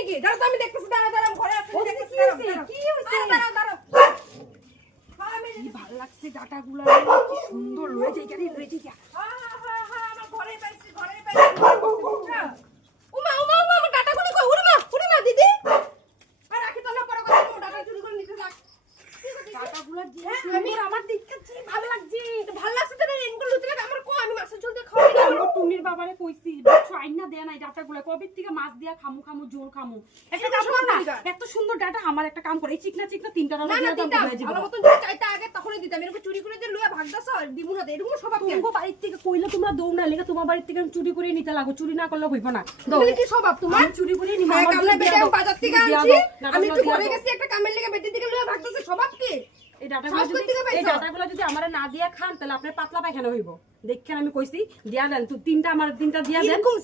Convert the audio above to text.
নাকি? দাঁড়াও তো, আমি দেখতেছি, দাঁড়াও, দাঁড়াও, ঘরে আসছি, ও, দেখতেছি, কি দাঁড়াও, হইছে? দাঁড়াও। কি হইছে? দাঁড়াও, দাঁড়াও। হ্যাঁ, আমি কি দেখতেছি। ভাল লাগছে ডাটাগুলা, কি সুন্দর লয়ে যাই গাড়ি লয়ে যাই। হ্যাঁ, হ্যাঁ, হ্যাঁ, আমার ঘরেই পাইছি, ঘরেই পাইছি, বুঝছো? উমা, উমা, উমা, আমার ডাটাগুলো কই? উড়ি মা, দিদি। আর রাখি তো না, পরে কথা বলবো, ডাটা চুরি করে নিতে যাক। ডাটাগুলা যে হ্যাঁ, সুন্দর, আমার দেখতেছি ভালো লাগছে। ভালো লাগছে তো, এনগুলো লুচি লাগে, আমার কো, আমি মাছের ঝোল দিয়ে খাওয়াই না। আমার টুনির বাবারে কইছি বুঝছো, আইনা দেয় নাই ডাটাগুলা, কবে থেকে মাছ দিয়া খামু খামু ঝোল খামু। একটা কাম কর না, এত সুন্দর ডাটা আমার একটা কাম করে, এই চিকনা চিকনা তিনটা না, ডাটা না, দিয়ে দাম দিতাম। হয়ে ভালো যাবে। মতন যদি চাইতে আগে তখনই দিতাম। এরকম চুরি করে যে লুয়া ভাগ দাস আর দিমু না দে, এরকম স্বভাব কেন? তোমার বাড়ির থেকে কইলে তোমরা দৌ না লেগে তোমার বাড়ির থেকে চুরি করে নিতে লাগো, চুরি না করলে হইব না। দাও, তুমি কি স্বভাব তোমার? আমি চুরি করে নিব, হ্যাঁ, আমার কামলা জন্য বেটা দিয়া আমি দাও। বাজার থেকে দিয়া আনছি। দাও, আমি একটু ডাটাগুলা ঘরে দিয়া গেছি, একটা কামের লেগে বেটির দিকে লুয়া ভাগ দাস, স্বভাব কি? এই ডাটাগুলো সাহস যদি করতে গিয়ে পাইছো? এই ডাটাগুলো যদি আমারে না দিয়া খান তাহলে আপনার পাতলা পায়খানা হইব। দেখেন আমি কইছি দিয়া দেন, তুই তিনটা আমার তিনটা দিয়া দেন। এরকম